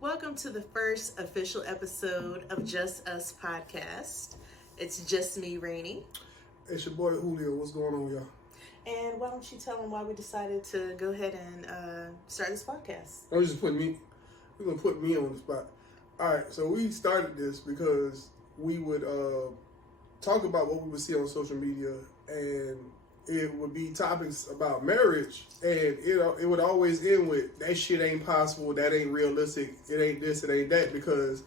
Welcome to the first official episode of Just Us Podcast. It's just me, Rainey. It's your boy Julio. What's going on, y'all? And why don't you tell them why we decided to go ahead and start this podcast? I was just putting me, you're gonna put me on the spot. All right, so we started this because we would talk about what we would see on social media, and it would be topics about marriage, and it would always end with that shit ain't possible, that ain't realistic, it ain't this, it ain't that, because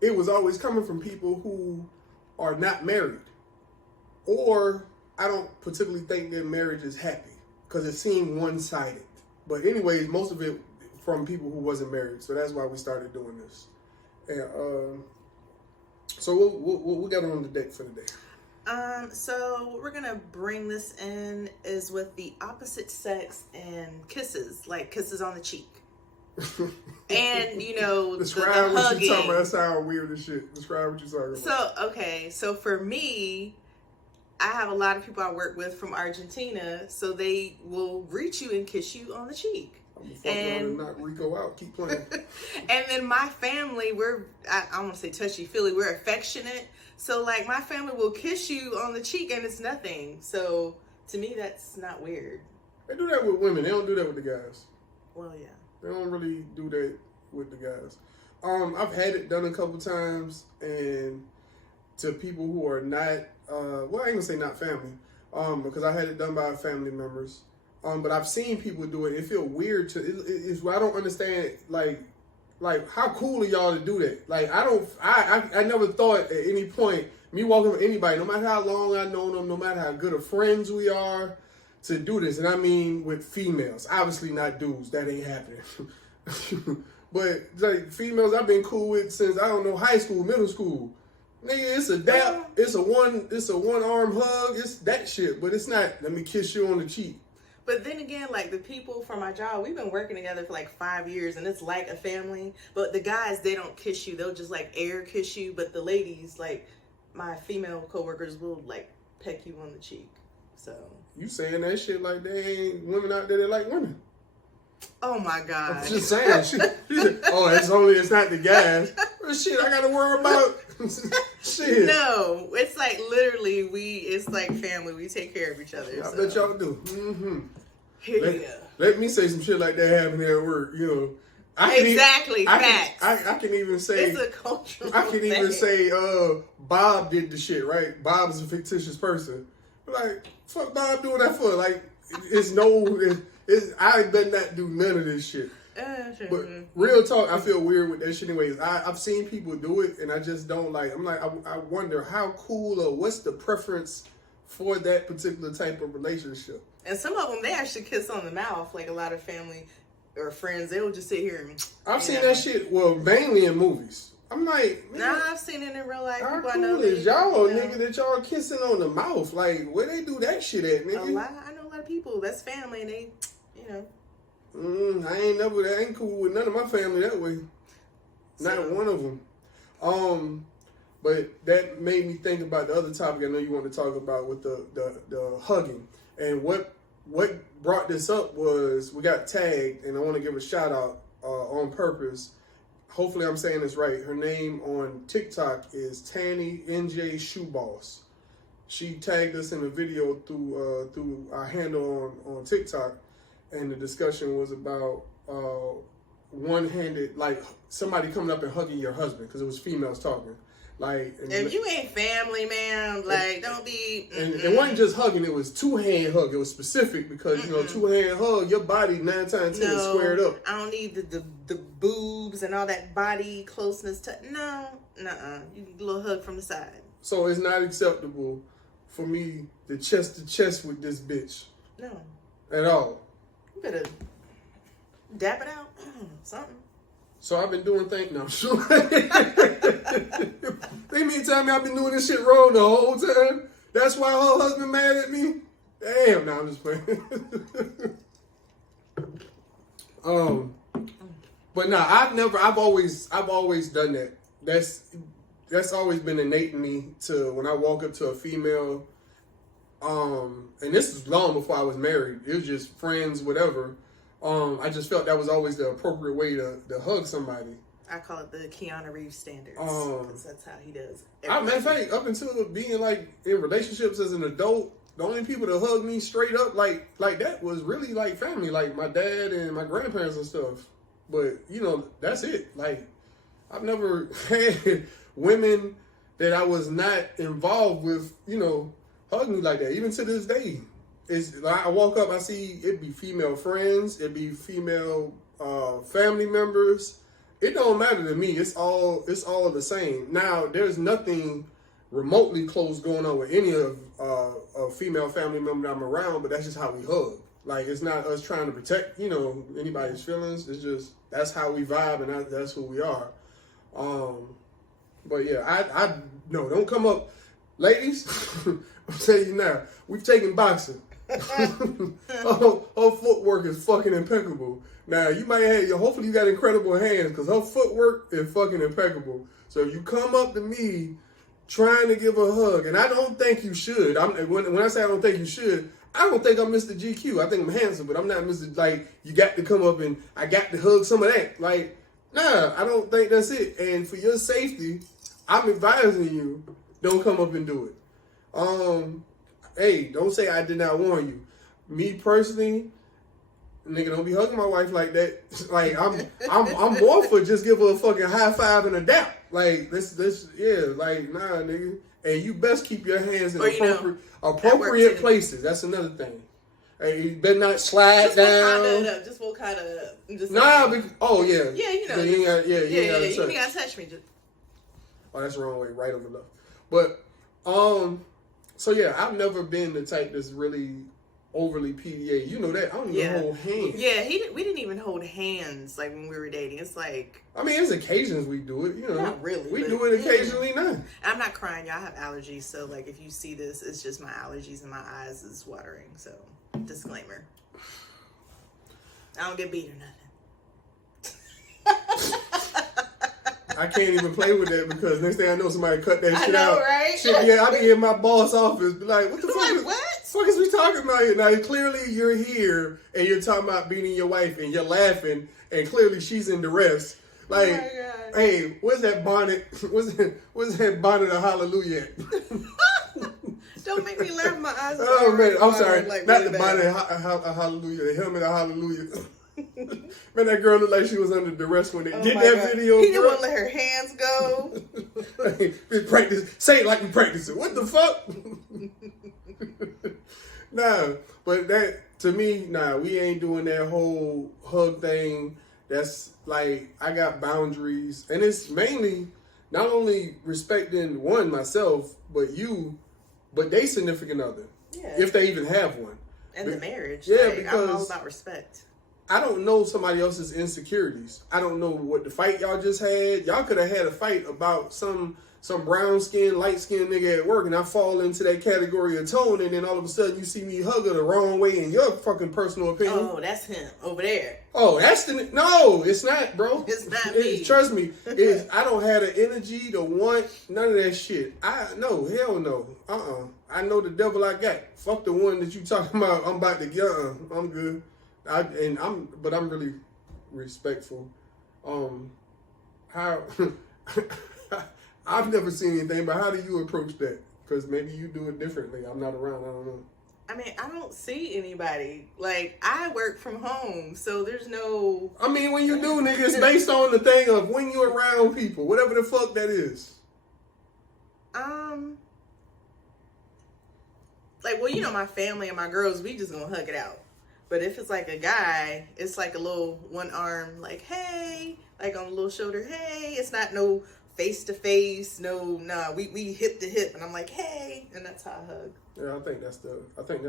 it was always coming from people who are not married, or I don't particularly think their marriage is happy because it seemed one-sided. But anyways, most of it from people who wasn't married, so that's why we started doing this. And so what got on the deck for the day? So what we're gonna bring this in is with the opposite sex and kisses, like kisses on the cheek. And describe the what hugging. you talking about. That sound weird as shit. Describe what you talking about. So for me, I have a lot of people I work with from Argentina, so they will greet you and kiss you on the cheek. I'm gonna fuck around and knock Rico out. Keep playing. And then my family, I don't want to say touchy-feely, we're affectionate. So like my family will kiss you on the cheek and it's nothing. So to me, that's not weird. They do that with women. They don't do that with the guys. Well, yeah. They don't really do that with the guys. I've had it done a couple times, and to people who are not, well, I ain't gonna say not family, because I had it done by family members. But I've seen people do it. It feel weird it's I don't understand, like how cool are y'all to do that? Like, I never thought at any point, me walking with anybody, no matter how long I know them, no matter how good of friends we are, to do this. And I mean with females, obviously not dudes, that ain't happening. But like females I've been cool with since, I don't know, high school, middle school. Nigga, it's a dap, it's a one arm hug, it's that shit, but it's not, let me kiss you on the cheek. But then again, like the people from my job, we've been working together for like 5 years and it's like a family. But the guys, they don't kiss you. They'll just like air kiss you. But the ladies, like my female coworkers, will like peck you on the cheek. So you saying that shit like they ain't women out there that like women. Oh my God. I'm just saying. It's not the guys. Well, shit, I gotta worry about shit. No, it's like literally it's like family. We take care of each other. I bet y'all do. Mm-hmm. Yeah. Let me say some shit like that happening at work, Exactly, facts. I can even say it's a cultural I can thing. even say Bob did the shit, right? Bob is a fictitious person. Like, fuck Bob doing that for? Like, I better not do none of this shit. But real talk, I feel weird with that shit anyways. I've seen people do it and I just don't like. I'm like, I wonder how cool or what's the preference for that particular type of relationship. And some of them, they actually kiss on the mouth. Like a lot of family or friends, they will just sit here and... I've seen that shit, well, mainly in movies. I'm like... Nah, I've seen it in real life. How People cool I know is y'all, nigga, that y'all kissing on the mouth? Like, where they do that shit at, nigga? I know a lot of people, that's family, and they, I ain't cool with none of my family that way. Not one of them. But that made me think about the other topic I know you want to talk about with the hugging. And what brought this up was we got tagged, and I want to give a shout out on purpose. Hopefully I'm saying this right. Her name on TikTok is Tanny NJ Shoeboss. She tagged us in a video through our handle on TikTok, and the discussion was about one-handed, like somebody coming up and hugging your husband, because it was females talking. Like, if you ain't family, man, like, don't be... And it wasn't just hugging, it was two-hand hug. It was specific because, two-hand hug, your body 9 times 10 is squared up. I don't need the boobs and all that body closeness to... No, nuh-uh. You get a little hug from the side. So it's not acceptable for me to chest with this bitch. No. At all. You better dap it out. Something. So I've been doing things now. They mean tell me I've been doing this shit wrong the whole time. That's why her husband mad at me. Damn, now I'm just playing. But nah, I've always done that. That's always been innate in me to when I walk up to a female. And this is long before I was married. It was just friends, whatever. I just felt that was always the appropriate way to hug somebody. I call it the Keanu Reeves standards, because that's how he does. Matter of fact, up until being like in relationships as an adult, the only people to hug me straight up like that was really like family, like my dad and my grandparents and stuff. But you know, that's it. Like, I've never had women that I was not involved with, you know, hug me like that. Even to this day, it's like I walk up, I see it be female friends, it be female family members. It don't matter to me. It's all the same. Now, there's nothing remotely close going on with any of a female family member that I'm around, but that's just how we hug. Like, it's not us trying to protect, you know, anybody's feelings. It's just, that's how we vibe, and that's who we are. But yeah, I no, don't come up, ladies. I'm telling you now, we've taken boxing. her footwork is fucking impeccable. Now, you might have, hopefully you got incredible hands, because her footwork is fucking impeccable. So if you come up to me trying to give a hug, and I don't think you should. When I say I don't think you should, I don't think I'm Mr. GQ. I think I'm handsome, but I'm not Mr. Like, you got to come up and I got to hug some of that. Like, nah, I don't think that's it. And for your safety, I'm advising you, don't come up and do it. Hey, don't say I did not warn you. Me personally, nigga, don't be hugging my wife like that. Like, I'm more for just give her a fucking high five and a dap. Like, this, yeah, like, nah, nigga. And you best keep your hands in appropriate places. That's another thing. Hey, you better not slide down. Just walk kind of up. Oh yeah. Yeah, you know. So you ain't gotta touch me. Oh, that's the wrong way. Right over left. But so yeah, I've never been the type that's really overly PDA. You know that. I don't even hold hands. Yeah, we didn't even hold hands like when we were dating. It's like, I mean, there's occasions we do it, you know. Not really. We do it occasionally now. I'm not crying, y'all. I have allergies, so like if you see this, it's just my allergies and my eyes is watering. So, disclaimer. I don't get beat or nothing. I can't even play with that, because next thing I know, somebody cut that shit out. Right? Shit, yeah, I be in my boss office, be like, what the fuck? What? Fuck is we talking about here? Now, clearly you're here and you're talking about beating your wife and you're laughing and clearly she's in duress. Like, oh my God. Hey, where's that bonnet? Where's that bonnet of hallelujah at? Don't make me laugh. My eyes are Oh man, I'm sorry. Like, not really the bonnet of hallelujah, the helmet of hallelujah. Man, that girl looked like she was under duress when they did that video. He didn't want to let her hands go. Hey, practice. Say it like we practice it. What the fuck? Nah, but that, to me, nah, we ain't doing that whole hug thing. That's like, I got boundaries. And it's mainly not only respecting myself, but they significant other. Yeah. If they even have one. And the marriage. Yeah, like, because I'm all about respect. I don't know somebody else's insecurities. I don't know what the fight y'all just had. Y'all could have had a fight about some brown skin, light skinned nigga at work, and I fall into that category of tone, and then all of a sudden you see me hug her the wrong way in your fucking personal opinion. Oh, that's him over there. Oh, that's no, it's not, bro. It's not me. Trust me, I don't have the energy, the want, none of that shit. No, hell no. I know the devil I got. Fuck the one that you talking about. I'm about to get. I'm good. But I'm really respectful. How I've never seen anything, but how do you approach that? Because maybe you do it differently. I'm not around. I don't know. I mean, I don't see anybody. Like, I work from home, so there's no... I mean, when you do, nigga, it's based on the thing of when you're around people, whatever the fuck that is. Like, well, you know, my family and my girls, we just gonna hug it out. But if it's like a guy, it's like a little one arm, like, hey, like on the little shoulder, hey. It's not no face to face, we hip to hip, and I'm like, hey, and that's how I hug. Yeah, I think that's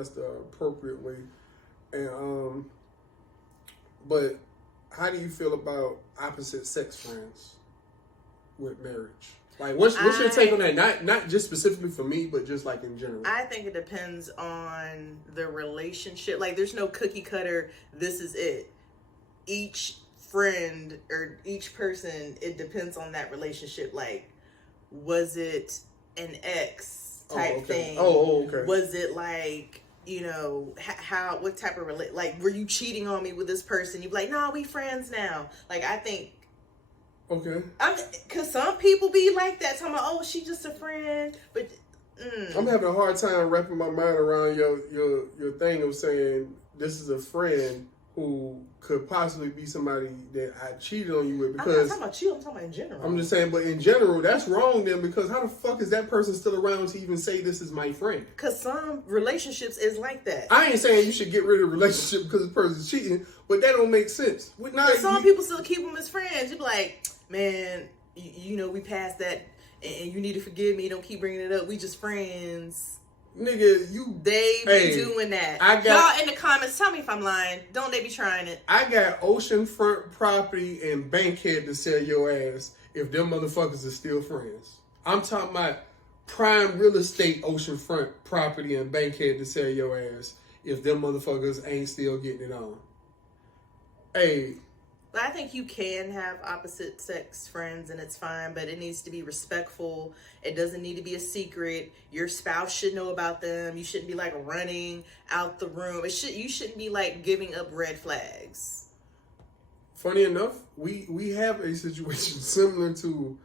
the appropriate way. And but how do you feel about opposite sex friends with marriage? Like, what's your take on that? Not just specifically for me, but just like in general. I think it depends on the relationship. Like, there's no cookie cutter, this is it. Each friend or each person, it depends on that relationship. Like, was it an ex type thing? Oh, okay. Was it like, you know, what type of like, were you cheating on me with this person? You'd be like, nah, we friends now. Like, I think Okay. Cause some people be like that, talking about, oh, she just a friend, but I'm having a hard time wrapping my mind around your thing of saying this is a friend who could possibly be somebody that I cheated on you with, because I'm not talking about you, I'm talking about in general. I'm just saying, but in general, that's wrong then, because how the fuck is that person still around to even say this is my friend? Because some relationships is like that. I ain't saying you should get rid of the relationship because the person's cheating, but that don't make sense. But some people still keep them as friends. You be like, man, you know, we passed that, and you need to forgive me. Don't keep bringing it up. We just friends. Nigga, they be doing that. Y'all in the comments, tell me if I'm lying. Don't they be trying it? I got oceanfront property and Bankhead to sell your ass if them motherfuckers are still friends. I'm talking about prime real estate oceanfront property and Bankhead to sell your ass if them motherfuckers ain't still getting it on. Hey. But I think you can have opposite sex friends and it's fine, but it needs to be respectful. It doesn't need to be a secret. Your spouse should know about them. You shouldn't be like running out the room. You shouldn't be like giving up red flags. Funny enough, we have a situation similar to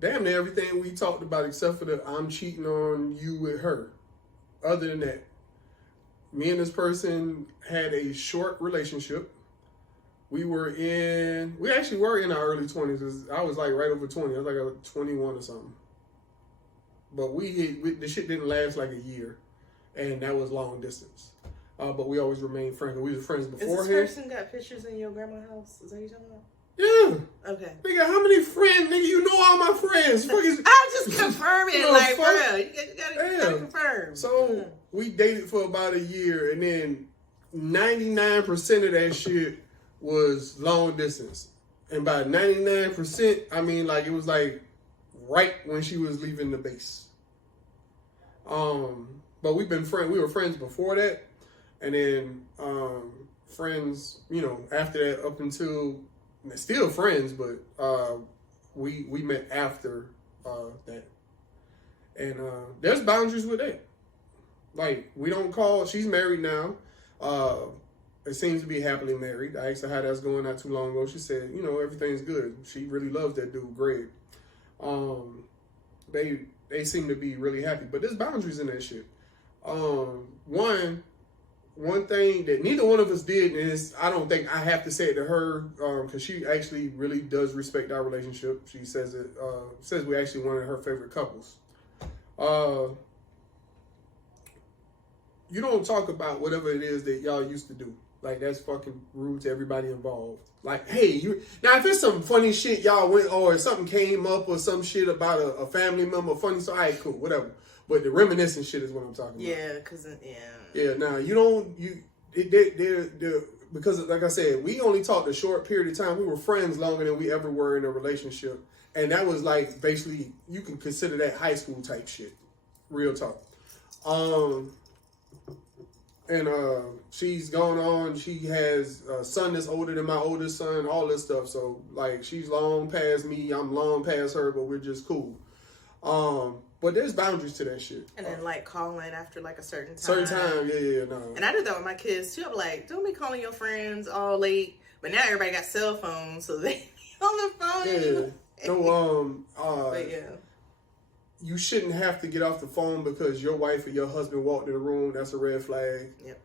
damn near everything we talked about except for the I'm cheating on you with her. Other than that, me and this person had a short relationship. We actually were in our early 20s. I was like right over 20. I was like 21 or something. But the shit didn't last like a year. And that was long distance. But we always remained friends. We were friends beforehand. Is this person got pictures in your grandma's house? Is that what you're talking about? Yeah. Okay. Nigga, how many friends? Nigga, you know all my friends. I'm just confirming. Like, for real. You gotta confirm. So, we dated for about a year. And then 99% of that shit was long distance. And by 99%, I mean like it was like right when she was leaving the base. But we were friends before that. And then friends, you know, after that up until still friends, but we met after that. And there's boundaries with that. Like we don't call, she's married now. It seems to be happily married. I asked her how that's going not too long ago. She said, you know, everything's good. She really loves that dude, Greg. They seem to be really happy. But there's boundaries in that shit. One thing that neither one of us did, and I don't think I have to say it to her, because she actually really does respect our relationship. She says we're actually one of her favorite couples. You don't talk about whatever it is that y'all used to do. Like, that's fucking rude to everybody involved. Like, hey, now if it's some funny shit y'all went, or something came up, or some shit about a family member, funny, so all right, cool, whatever. But the reminiscent shit is what I'm talking about. Yeah, because, Yeah, now, because like I said, we only talked a short period of time. We were friends longer than we ever were in a relationship. And that was like, basically, you can consider that high school type shit. Real talk. And she's gone on. She has a son that's older than my oldest son, all this stuff. So, like, she's long past me. I'm long past her, but we're just cool. But there's boundaries to that shit. And then, like, calling after, like, a certain time. Yeah, no. And I did that with my kids, too. I'm like, don't be calling your friends all late. But now everybody got cell phones, so they be on the phone. Yeah. No, but, yeah. You shouldn't have to get off the phone because your wife or your husband walked in the room. That's a red flag. Yep.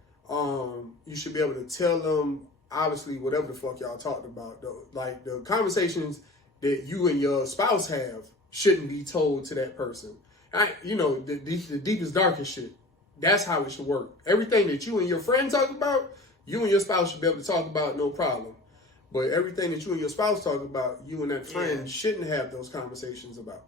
You should be able to tell them, obviously, whatever the fuck y'all talked about. Though. Like, the conversations that you and your spouse have shouldn't be told to that person. The deepest, darkest shit. That's how it should work. Everything that you and your friend talk about, you and your spouse should be able to talk about, no problem. But everything that you and your spouse talk about, you and that friend shouldn't have those conversations about.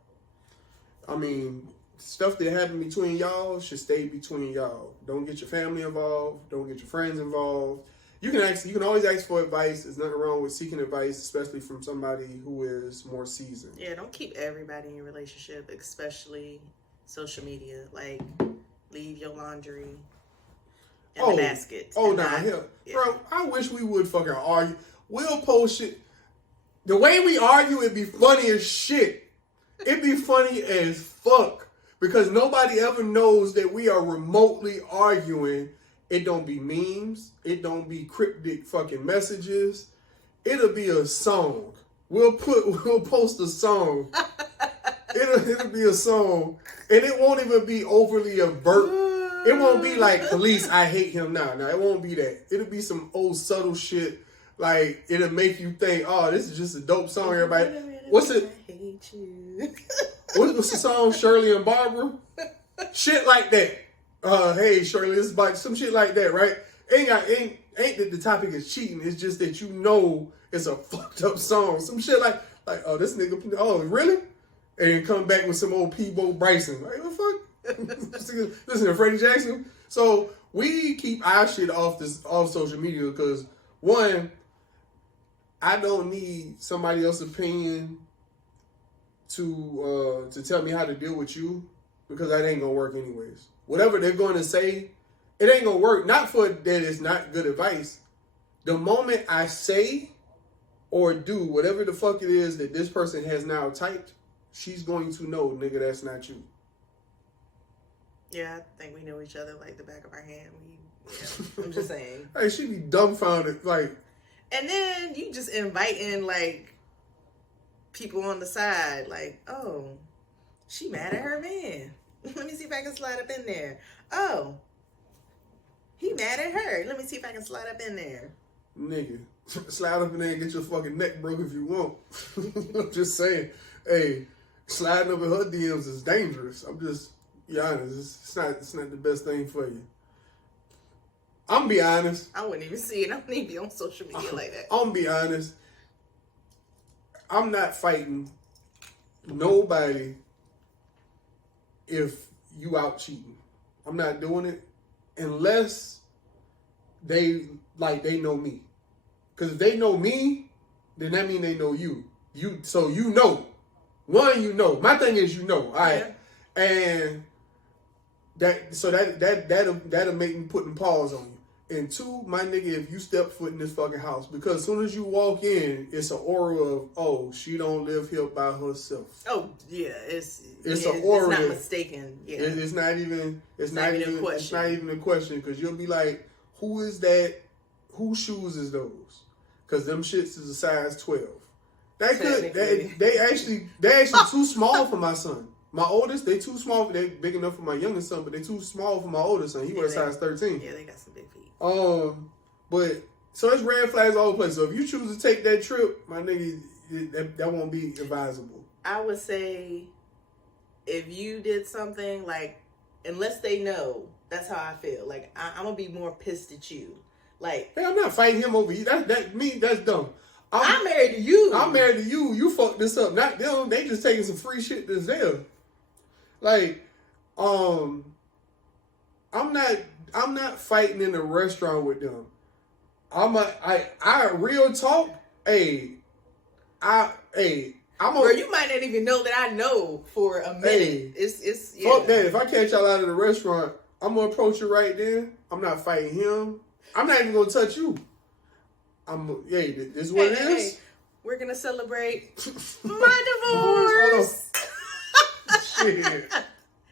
I mean, stuff that happened between y'all should stay between y'all. Don't get your family involved. Don't get your friends involved. You can always ask for advice. There's nothing wrong with seeking advice, especially from somebody who is more seasoned. Yeah, don't keep everybody in your relationship, especially social media. Like, leave your laundry in the basket. Oh, no, bro, I wish we would fucking argue. We'll post shit. The way we argue, it'd be funny as shit. It'd be funny as fuck because nobody ever knows that we are remotely arguing. It don't be memes. It don't be cryptic fucking messages. It'll be a song. we'll post a song. It'll be a song, and it won't even be overly overt. It won't be like Police, I hate him now. No, it won't be that. It'll be some old subtle shit. Like, it'll make you think, oh, this is just a dope song, everybody. What's it? I hate you. What's the song? Shirley and Barbara? Shit like that. Hey, Shirley, this is about some shit like that, right? Ain't that the topic is cheating. It's just that you know it's a fucked up song. Some shit like, oh, this nigga, oh, really? And then come back with some old Peebo Bryson. Like, what the fuck? Listen to Freddie Jackson. So we keep our shit off social media because, one, I don't need somebody else's opinion to tell me how to deal with you, because that ain't gonna work anyways. Whatever they're gonna say, it ain't gonna work. Not for that it's not good advice. The moment I say or do whatever the fuck it is that this person has now typed, she's going to know, nigga, that's not you. Yeah, I think we know each other like the back of our hand. I'm just saying. Hey, she be dumbfounded, like. And then you just inviting like people on the side, like, oh, she mad at her man. Let me see if I can slide up in there. Oh, he mad at her. Let me see if I can slide up in there. Nigga, slide up in there and get your fucking neck broke if you want. I'm just saying. Hey, sliding up in her DMs is dangerous. I'm just be honest. It's not the best thing for you. I'm gonna be honest. I wouldn't even see it. I don't even be on social media like that. I'm gonna be honest. I'm not fighting nobody if you out cheating. I'm not doing it unless they know me. Because if they know me, then that means they know you. So you know. One, you know. My thing is you know. All right. Yeah. And that'll make me putting pause on you. And two, my nigga, if you step foot in this fucking house, because as soon as you walk in, it's an aura of, oh, she don't live here by herself. Oh yeah, it's an aura. It's not mistaken. Yeah, it's not even a question, because you'll be like, who is that? Whose shoes is those? Because them shits is a size 12. They actually too small for my son. My oldest, they too small. They big enough for my youngest son, but they too small for my oldest son. He wears size 13. Yeah, they got some big feet. But so it's red flags all over the place. So if you choose to take that trip, my nigga, that won't be advisable. I would say if you did something like, unless they know, that's how I feel. Like I'm gonna be more pissed at you. Like, hey, I'm not fighting him over you. That's dumb. I'm married to you. I'm married to you. You fucked this up. Not them. They just taking some free shit that's there. Like, I'm not fighting in a restaurant with them. I real talk. I'm Bro, you might not even know that I know for a minute. It's yeah. Fuck that. If I catch y'all out of the restaurant, I'm gonna approach you right then. I'm not fighting him. I'm not even gonna touch you. This is what it is. Hey, we're gonna celebrate my divorce. Shit.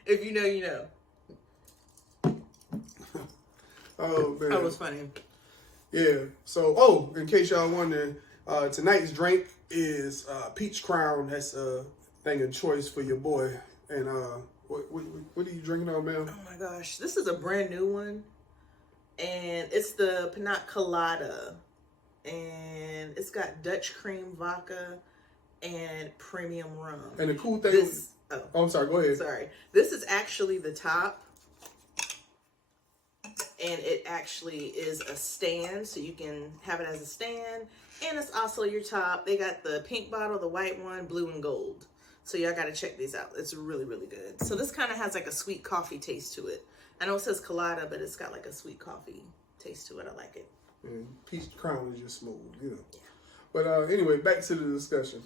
If you know, you know. Oh man, that was funny. Yeah. So, in case y'all wondering, tonight's drink is Peach Crown. That's a thing of choice for your boy. And what are you drinking on, man? Oh my gosh, this is a brand new one, and it's the Pina Colada, and it's got Dutch cream vodka and premium rum. And the cool thing. Oh, I'm sorry. Go ahead. Sorry. This is actually the top. And it actually is a stand, so you can have it as a stand. And it's also your top. They got the pink bottle, the white one, blue and gold. So y'all got to check these out. It's really, really good. So this kind of has like a sweet coffee taste to it. I know it says colada, but it's got like a sweet coffee taste to it. I like it. And Peach Crown is just smooth, you know. Yeah. But anyway, back to the discussion.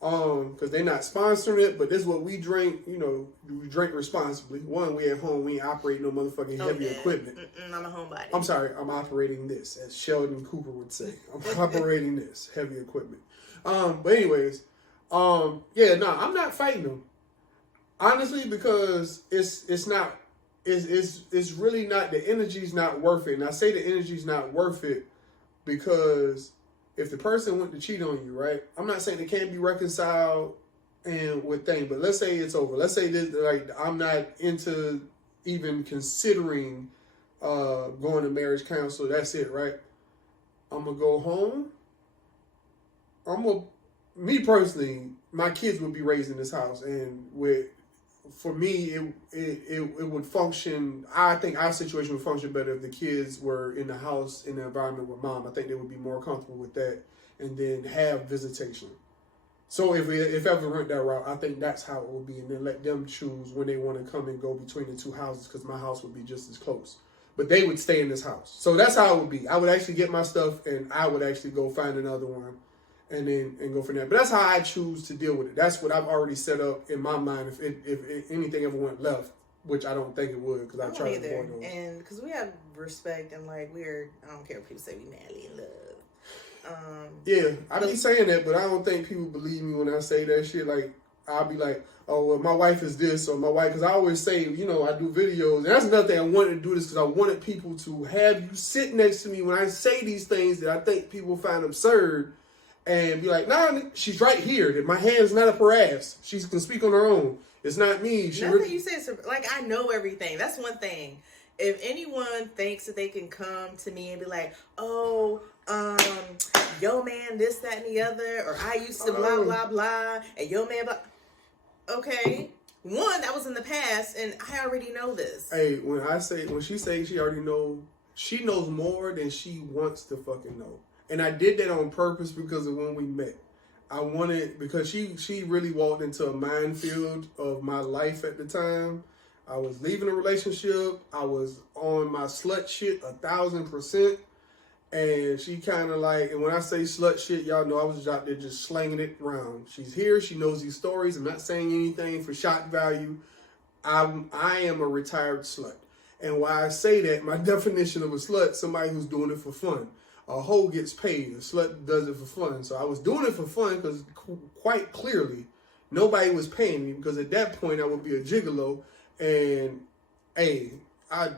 Because they're not sponsoring it, but this is what we drink. You know, we drink responsibly. One, we at home, we ain't operating no motherfucking heavy equipment. I'm a homebody. I'm sorry, I'm operating this, as Sheldon Cooper would say. I'm operating this heavy equipment. But anyways, I'm not fighting them. Honestly, because it's really not, the energy's not worth it. And I say the energy's not worth it because if the person went to cheat on you, right? I'm not saying they can't be reconciled and with things, but let's say it's over. Let's say this, like, I'm not into even considering going to marriage counsel. That's it, right? I'm gonna go home. Me personally, my kids would be raised in this house, and for me, it would function. I think our situation would function better if the kids were in the house in the environment with mom. I think they would be more comfortable with that, and then have visitation. So if ever went that route, I think that's how it would be, and then let them choose when they want to come and go between the two houses, because my house would be just as close. But they would stay in this house. So that's how it would be. I would actually get my stuff, and I would actually go find another one, and go from there. But that's how I choose to deal with it. That's what I've already set up in my mind. If anything ever went left, which I don't think it would, because I try to avoid those. And because we have respect, and like I don't care if people say we madly in love. Yeah, I be saying that, but I don't think people believe me when I say that shit. Like, I'll be like, oh, well, my wife is this, or my wife, because I always say, I do videos, and that's another thing I wanted to do this, because I wanted people to have you sit next to me when I say these things that I think people find absurd, and be like, nah, she's right here, that my hand's not up her ass. She can speak on her own. It's not me. Nothing you say is, like, I know everything. That's one thing. If anyone thinks that they can come to me and be like, oh, yo man, this, that, and the other, or I used to blah, blah, blah, and yo man, blah. Okay. One, that was in the past, and I already know this. Hey, when she says she already knows, she knows more than she wants to fucking know. And I did that on purpose because of when we met. Because she really walked into a minefield of my life at the time. I was leaving a relationship. I was on my slut shit 1,000%. And she kind of like, and when I say slut shit, y'all know I was out there just slanging it around. She's here. She knows these stories. I'm not saying anything for shock value. I am a retired slut. And why I say that, my definition of a slut, somebody who's doing it for fun. A hoe gets paid. A slut does it for fun. So I was doing it for fun because quite clearly nobody was paying me, because at that point I would be a gigolo. And hey, I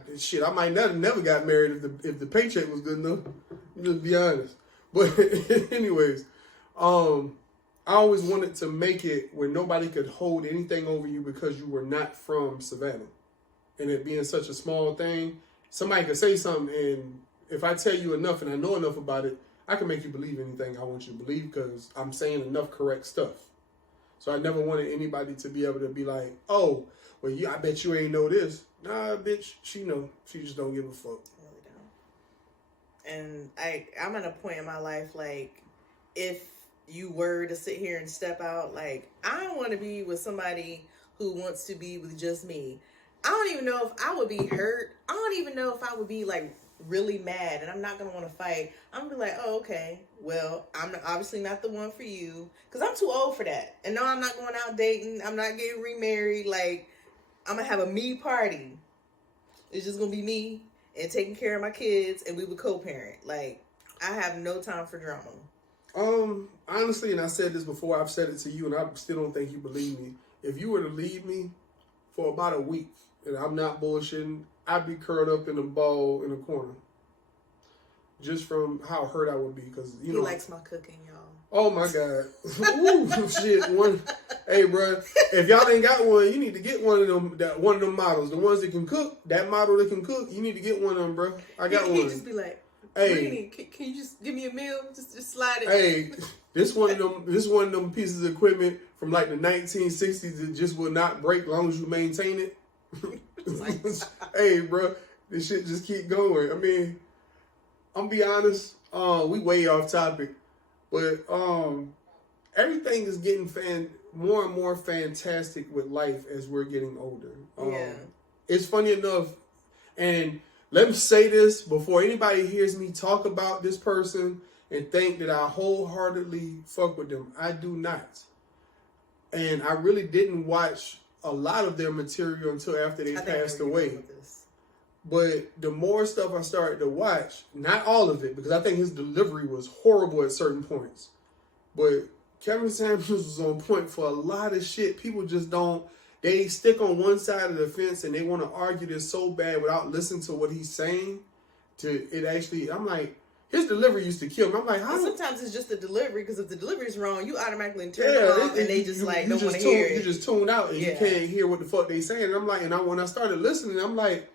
might never got married if the paycheck was good enough. Just be honest. But anyways, I always wanted to make it where nobody could hold anything over you because you were not from Savannah. And it being such a small thing, somebody could say something, and if I tell you enough and I know enough about it, I can make you believe anything I want you to believe, because I'm saying enough correct stuff. So I never wanted anybody to be able to be like, oh, well, I bet you ain't know this. Nah, bitch, she know. She just don't give a fuck. Really don't. And I'm at a point in my life, like, if you were to sit here and step out, like, I don't want to be with somebody who wants to be with just me. I don't even know if I would be hurt. I don't even know if I would be, like, really mad, and I'm not going to want to fight. I'm going to be like, oh, okay, well, I'm obviously not the one for you, because I'm too old for that. And no, I'm not going out dating. I'm not getting remarried. Like, I'm going to have a me party. It's just going to be me and taking care of my kids, and we would co-parent. Like, I have no time for drama. Honestly, and I said this before, I've said it to you, and I still don't think you believe me. If you were to leave me for about a week, and I'm not bullshitting, I'd be curled up in a ball in a corner. Just from how hurt I would be, because He likes my cooking, y'all. Oh my God. Ooh, shit. Hey, bro, if y'all ain't got one, you need to get one of them models. The ones that can cook, that model that can cook, you need to get one of them, bro. I got one. He just be like, hey, can you just give me a meal? Just slide it. Hey, this one of them pieces of equipment from like the 1960s that just will not break as long as you maintain it. Hey, bro, this shit just keep going. I mean, I'm be honest, we way off topic, but everything is getting more and more fantastic with life as we're getting older. Yeah. It's funny enough, and let me say this before anybody hears me talk about this person and think that I wholeheartedly fuck with them. I do not. And I really didn't watch a lot of their material until after they passed away. But the more stuff I started to watch, not all of it, because I think his delivery was horrible at certain points. But Kevin Samuels was on point for a lot of shit. People just they stick on one side of the fence and they want to argue this so bad without listening to what he's saying. I'm like, His delivery used to kill me. I'm like, how? Sometimes it's just the delivery, because if the delivery's wrong, you automatically turn it off, and they just don't want to hear it. You just tune out, and you can't hear what the fuck they saying. And I'm like, when I started listening, I'm like,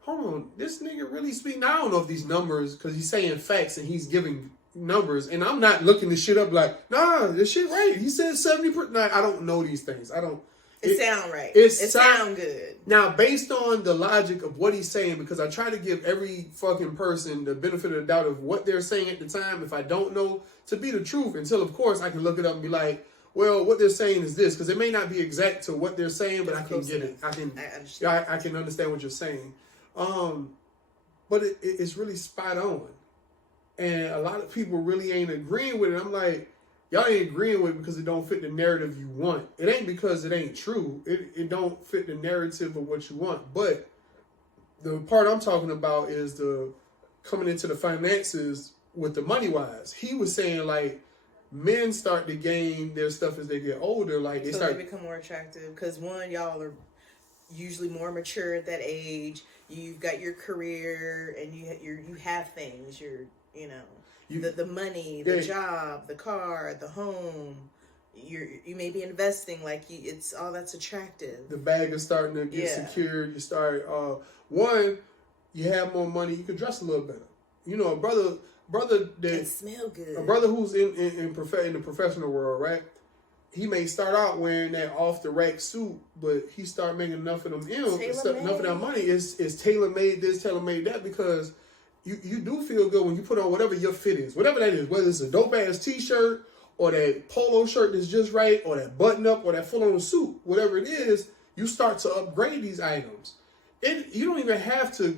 hold on, this nigga really speak. Now I don't know if these numbers, because he's saying facts and he's giving numbers, and I'm not looking this shit up like, nah, this shit right. He said 70%. Nah, I don't know these things. I don't. It sound right. It sound good. Now, based on the logic of what he's saying, because I try to give every fucking person the benefit of the doubt of what they're saying at the time, if I don't know, to be the truth, until, of course, I can look it up and be like, well, what they're saying is this, because it may not be exact to what they're saying, but I can get it. I can understand what you're saying. But it's really spot on. And a lot of people really ain't agreeing with it. I'm like, y'all ain't agreeing with it because it don't fit the narrative you want. It ain't because it ain't true. It don't fit the narrative of what you want. But the part I'm talking about is the coming into the finances with the money wise. He was saying like men start to gain their stuff as they get older. Like they become more attractive because one, y'all are usually more mature at that age. You've got your career and you have things. The money, the job, the car, the home. You may be investing, like it's all that's attractive. The bag is starting to get secured. You start you have more money. You can dress a little better. A brother that and smell good. A brother who's in the professional world, right? He may start out wearing that off the rack suit, but he start making enough of them enough of that money is tailor made this, tailor made that, because you do feel good when you put on whatever your fit is, whatever that is, whether it's a dope ass t-shirt or that polo shirt that's just right, or that button up, or that full on suit, whatever it is, you start to upgrade these items. You don't even have to,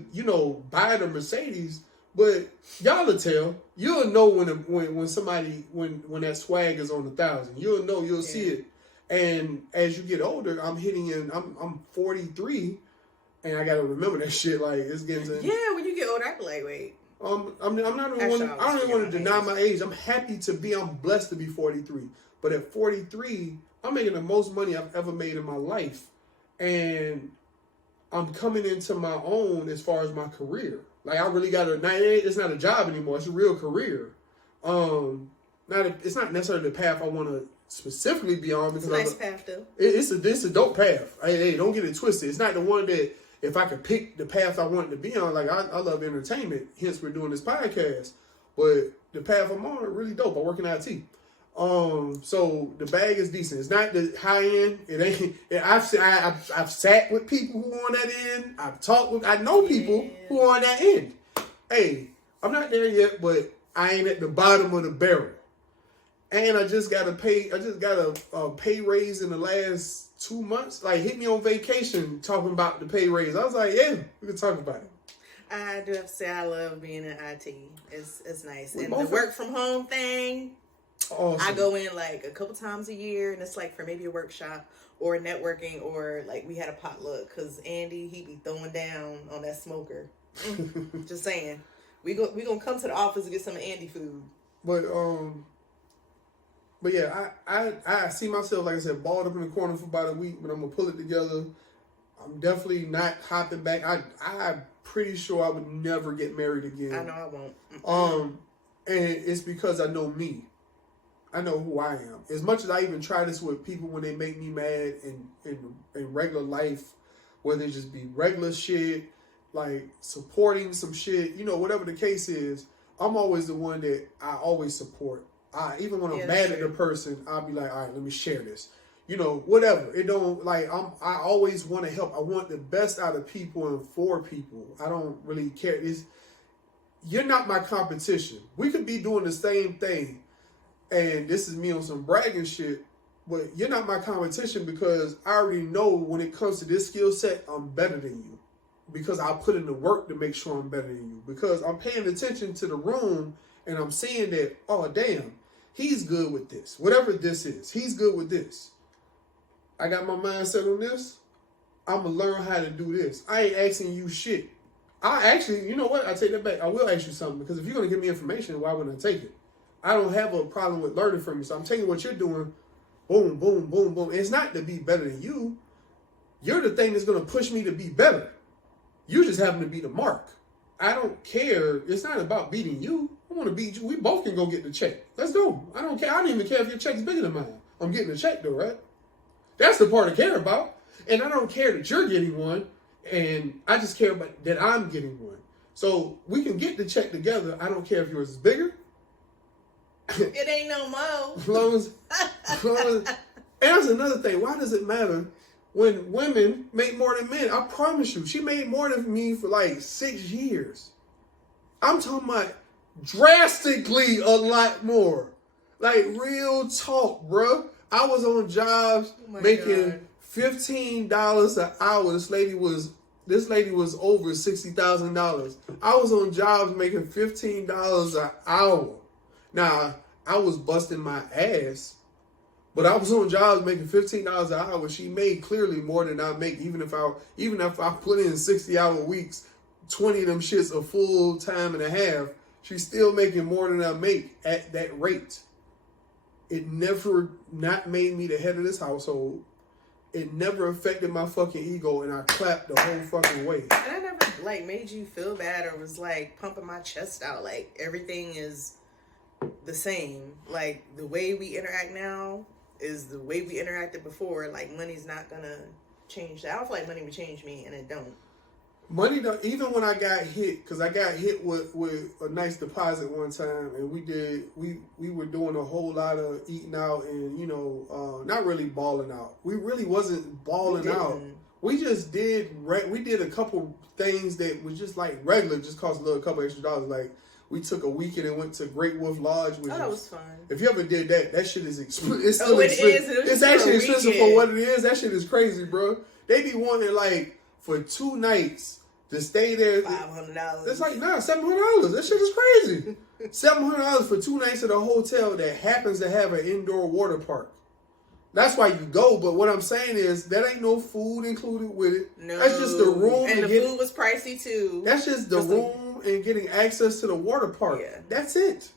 buy the Mercedes, but y'all will tell. You'll know when somebody when that swag is on 1,000. You'll know. You'll see it. And as you get older, I'm 43. And I gotta remember that shit. Like it's getting to when you get older, I be like, wait. I'm not even one. I don't even want to deny my age. I'm blessed to be 43. But at 43, I'm making the most money I've ever made in my life, and I'm coming into my own as far as my career. Like I really got it's not a job anymore. It's a real career. It's not necessarily the path I want to specifically be on, because it's a nice path though. It's a dope path. Hey, don't get it twisted. It's not the one that, if I could pick the path I wanted to be on, like I love entertainment, hence we're doing this podcast. But the path I'm on is really dope. I work in IT. So the bag is decent. It's not the high end. It ain't. I've sat with people who on that end. I know people who are on that end. Hey, I'm not there yet, but I ain't at the bottom of the barrel. And I just got a pay raise in the last 2 months. Like, hit me on vacation talking about the pay raise. I was like, yeah, we can talk about it. I do have to say I love being in IT. It's nice. And the work from home thing, awesome. I go in like a couple times a year, and it's like for maybe a workshop or networking, or like we had a potluck because Andy, he be throwing down on that smoker. Just saying. We gonna come to the office and get some of Andy food. But yeah, I see myself, like I said, balled up in the corner for about a week, but I'm going to pull it together. I'm definitely not hopping back. I'm pretty sure I would never get married again. I know I won't. And it's because I know me. I know who I am. As much as I even try this with people when they make me mad in regular life, whether it just be regular shit, like supporting some shit, whatever the case is, I'm always the one that I always support. Even when I'm mad at the person, I'll be like, all right, let me share this. Whatever. It don't, like, I always want to help. I want the best out of people and for people. I don't really care. You're not my competition. We could be doing the same thing, and this is me on some bragging shit, but you're not my competition, because I already know when it comes to this skill set, I'm better than you. Because I put in the work to make sure I'm better than you. Because I'm paying attention to the room, and I'm seeing that, oh, damn, he's good with this. Whatever this is, he's good with this. I got my mindset on this. I'm going to learn how to do this. I ain't asking you shit. I actually, you know what? I take that back. I will ask you something, because if you're going to give me information, why wouldn't I take it? I don't have a problem with learning from you. So I'm taking what you're doing, boom, boom, boom, boom. It's not to be better than you. You're the thing that's going to push me to be better. You just happen to be the mark. I don't care. It's not about beating you. I want to beat you. We both can go get the check. Let's go. I don't care. I don't even care if your check's bigger than mine. I'm getting a check though, right? That's the part I care about. And I don't care that you're getting one. And I just care about that I'm getting one. So we can get the check together. I don't care if yours is bigger. It ain't no mo. As long as, and that's another thing. Why does it matter when women make more than men? I promise you, she made more than me for like 6 years. I'm talking about drastically a lot more. Like real talk, bro. I was on jobs making $15 an hour. This lady was over $60,000. I was on jobs making $15 an hour. Now, I was busting my ass, but I was on jobs making $15 an hour. She made clearly more than I make, even if I put in 60-hour weeks, 20 of them shits a full time and a half. She's still making more than I make at that rate. It never not made me the head of this household. It never affected my fucking ego, and I clapped the whole fucking way. And I never like made you feel bad or was like pumping my chest out like everything is the same. Like the way we interact now is the way we interacted before. Like money's not gonna change that. I don't feel like money would change me, and it don't. Money don't, even when I got hit, because I got hit with a nice deposit one time, and we were doing a whole lot of eating out and, you know, not really balling out. We really wasn't balling out. We just did, we did a couple things that was just like regular, just cost a couple extra dollars. Like we took a weekend and went to Great Wolf Lodge. Which that was fun. If you ever did that, that shit is expensive. It's still it expensive. is. It's actually expensive for what it is. That shit is crazy, bro. They be wanting like, for 2 nights to stay there. $500. It's like, nah, $700. That shit is crazy. $700 for 2 nights at a hotel that happens to have an indoor water park. That's why you go. But what I'm saying is that ain't no food included with it. No. That's just the room. And the food was pricey too. That's just the room and getting access to the water park. Yeah. That's it.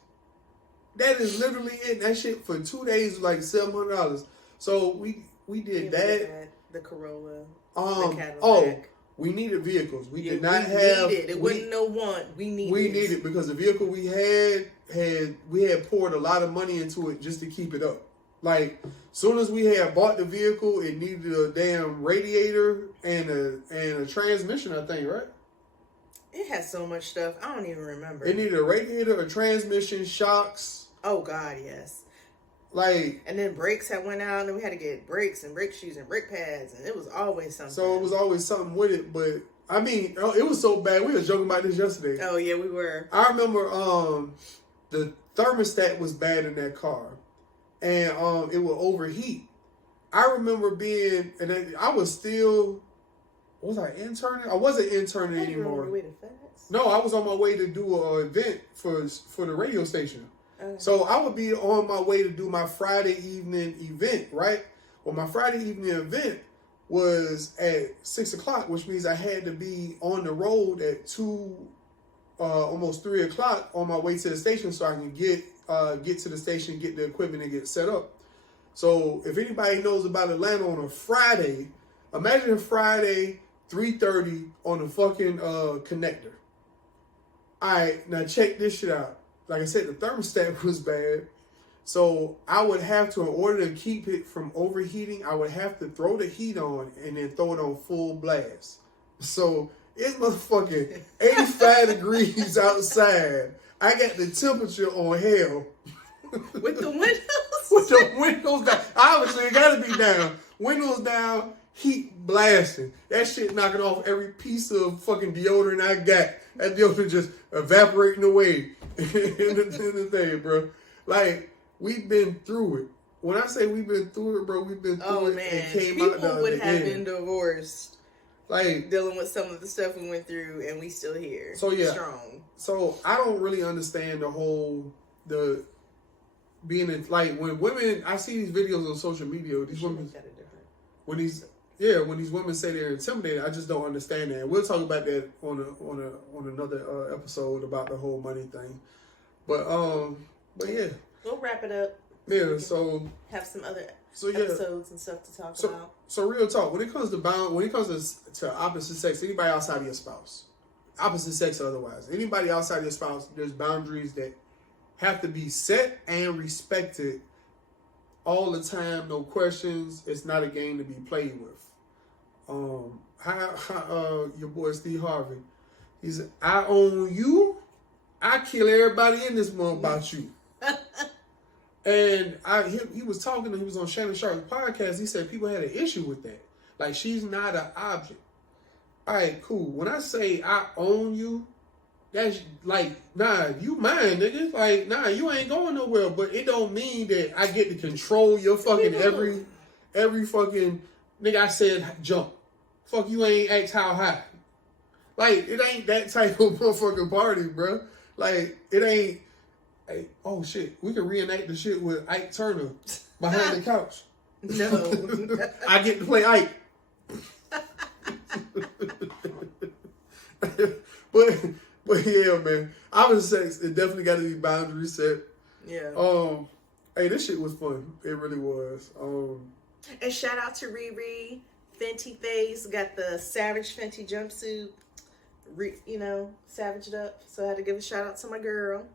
That is literally it. That shit for 2 days was like $700. So we did that. The Corolla. The Cadillac. We needed vehicles. We did not have. It wasn't no want. We needed because the vehicle we had poured a lot of money into it just to keep it up. Like, soon as we had bought the vehicle, it needed a damn radiator and a transmission, I think, right? It had so much stuff. I don't even remember. It needed a radiator, a transmission, shocks. Oh God, yes. Like, and then brakes had went out, and then we had to get brakes and brake shoes and brake pads, and it was always something. So it was always something with it, but I mean, it was so bad. We were joking about this yesterday. Oh yeah, we were. I remember the thermostat was bad in that car, and it would overheat. I remember being, and I was still, was I interning? I wasn't interning anymore. On your way to FedEx? No, I was on my way to do an event for the radio station. So I would be on my way to do my Friday evening event, right? Well, my Friday evening event was at 6 o'clock, which means I had to be on the road at 2, almost 3 o'clock on my way to the station so I can get to the station, get the equipment, and get set up. So if anybody knows about Atlanta on a Friday, imagine Friday 3:30 on the fucking connector. All right, now check this shit out. Like I said, the thermostat was bad. So I would have to, in order to keep it from overheating, I would have to throw the heat on and then throw it on full blast. So it's motherfucking 85 degrees outside. I got the temperature on hell. With the windows? With the windows down. Obviously, it got to be down. Windows down, heat blasting. That shit knocking off every piece of fucking deodorant I got. That deodorant just evaporating away in the thing, bro. Like, we've been through it. When I say we've been through it, bro, we've been through it and came out the People would have been divorced. Like, dealing with some of the stuff we went through, and we still here. So, yeah. Strong. So, I don't really understand being in, like, when women, I see these videos on social media, these women, when these women say they're intimidated, I just don't understand that. And we'll talk about that on another episode about the whole money thing. But yeah. We'll wrap it up. Yeah, so have some other episodes and stuff to talk about. So real talk, when it comes to opposite sex, anybody outside of your spouse, opposite sex or otherwise, anybody outside of your spouse, there's boundaries that have to be set and respected all the time, no questions. It's not a game to be played with. Your boy Steve Harvey, he said, I own you. I kill everybody in this month about you. And he was talking, he was on Shannon Sharp's podcast. He said people had an issue with that. Like, she's not an object. All right, cool. When I say I own you, that's like, nah, you mine, nigga. Like, nah, you ain't going nowhere. But it don't mean that I get to control your fucking every fucking nigga. I said jump. Fuck, you ain't asked how high. Like, it ain't that type of motherfucking party, bro. Like, it ain't. Hey, oh shit, we can reenact the shit with Ike Turner behind the couch. No. I get to play Ike. But yeah, man, opposite sex, it definitely got to be boundary set. Yeah. Hey, this shit was fun. It really was. And shout out to Riri, Fenty Face, got the Savage Fenty jumpsuit, savaged up. So I had to give a shout out to my girl.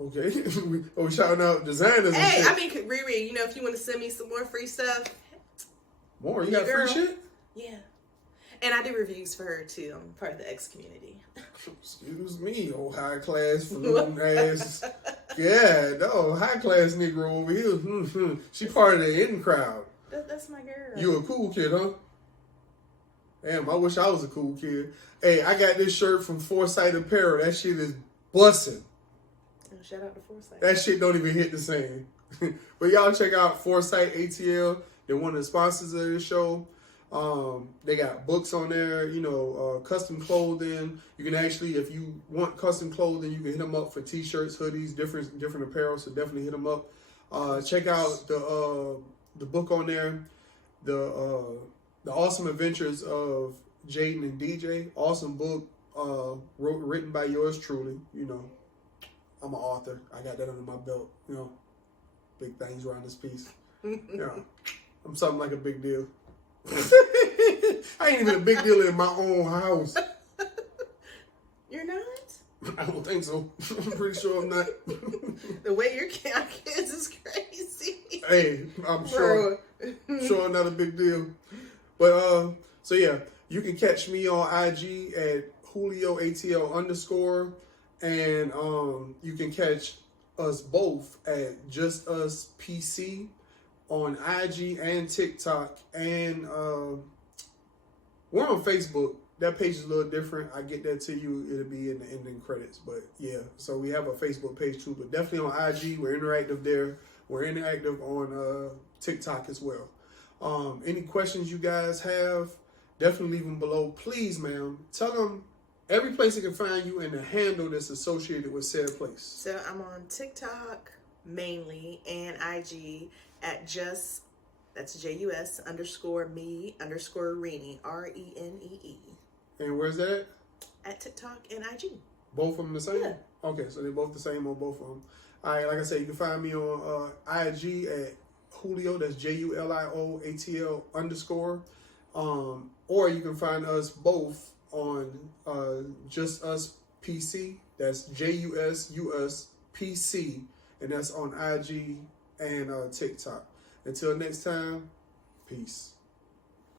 Okay. we shouting out designers. Hey, and shit. I mean, Riri, if you want to send me some more free stuff. More? You got free shit? Yeah. And I do reviews for her too. I'm part of the X community. Excuse me, old high class falloon ass. Yeah, no, high class Negro over here. She part of the in crowd. That's my girl. You a cool kid, huh? Damn, I wish I was a cool kid. Hey, I got this shirt from Foresight Apparel. That shit is bussin'. Shout out to Foresight. That shit don't even hit the same. But y'all check out Foresight ATL. They're one of the sponsors of this show. They got books on there, custom clothing. You can actually, if you want custom clothing, you can hit them up for t-shirts, hoodies, different apparel. So definitely hit them up. Check out the book on there, the Awesome Adventures of Jaden and DJ. Awesome book, written by yours truly. I'm an author. I got that under my belt. Big things around this piece. I'm something like a big deal. I ain't even a big deal in my own house. You're not? I don't think so. I'm pretty sure I'm not. The way your kids is crazy. Hey, I'm sure I'm not a big deal. But so yeah, you can catch me on IG at JulioATL_, and you can catch us both at Just Us PC on IG and TikTok, and we're on Facebook. That page is a little different. I get that to you. It'll be in the ending credits. But yeah, so we have a Facebook page too, but definitely on IG. We're interactive there. We're interactive on TikTok as well. Any questions you guys have, definitely leave them below. Please, ma'am, tell them every place they can find you and the handle that's associated with said place. So I'm on TikTok mainly and IG at that's JUS_me_Renee, RENEE. And where's that at TikTok and IG. Both of them the same? Yeah. Okay, so they're both the same on both of them. All right, like I said, you can find me on IG at Julio, that's JULIOATL_. Or you can find us both on Just Us PC, that's JUSUSPC, and that's on IG and TikTok. Until next time, peace.